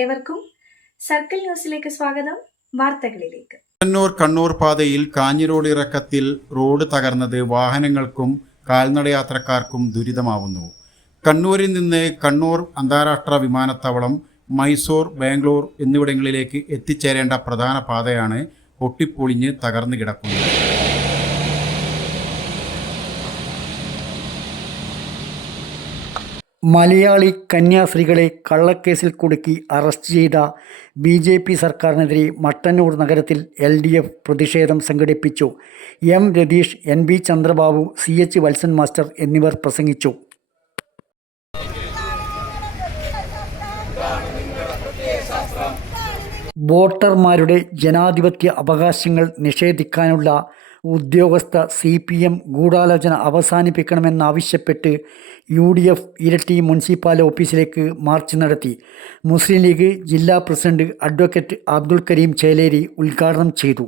ഏവർക്കും സർക്കിൾ ന്യൂസിലേക്ക് സ്വാഗതം. വാർത്തകളിലേക്ക്. കണ്ണൂർ പാതയിൽ കാഞ്ഞിരോട് ഇറക്കത്തിൽ റോഡ് തകർന്നത് വാഹനങ്ങൾക്കും കാൽനടയാത്രക്കാർക്കും ദുരിതമാവുന്നു. കണ്ണൂരിൽ നിന്ന് കണ്ണൂർ അന്താരാഷ്ട്ര വിമാനത്താവളം, മൈസൂർ, ബാംഗ്ലൂർ എന്നിവിടങ്ങളിലേക്ക് എത്തിച്ചേരേണ്ട പ്രധാന പാതയാണ് പൊട്ടിപ്പൊളിഞ്ഞ് തകർന്നു കിടക്കുന്നത്. മലയാളി കന്യാസ്ത്രീകളെ കള്ളക്കേസിൽ കുടുക്കി അറസ്റ്റ് ചെയ്ത BJP സർക്കാരിനെതിരെ മട്ടന്നൂർ നഗരത്തിൽ LDF പ്രതിഷേധം സംഘടിപ്പിച്ചു. M Ratheesh, NB Chandrababu, CH Valsan master എന്നിവർ പ്രസംഗിച്ചു. വോട്ടർമാരുടെ ജനാധിപത്യ അവകാശങ്ങൾ നിഷേധിക്കാനുള്ള ഉദ്യോഗസ്ഥ CPM ഗൂഢാലോചന അവസാനിപ്പിക്കണമെന്നാവശ്യപ്പെട്ട് UDF ഇരട്ടി മുനിസിപ്പൽ ഓഫീസിലേക്ക് മാർച്ച് നടത്തി. മുസ്ലിം ലീഗ് ജില്ലാ പ്രസിഡന്റ് അഡ്വക്കേറ്റ് അബ്ദുൽ കരീം ചേലേരി ഉദ്ഘാടനം ചെയ്തു.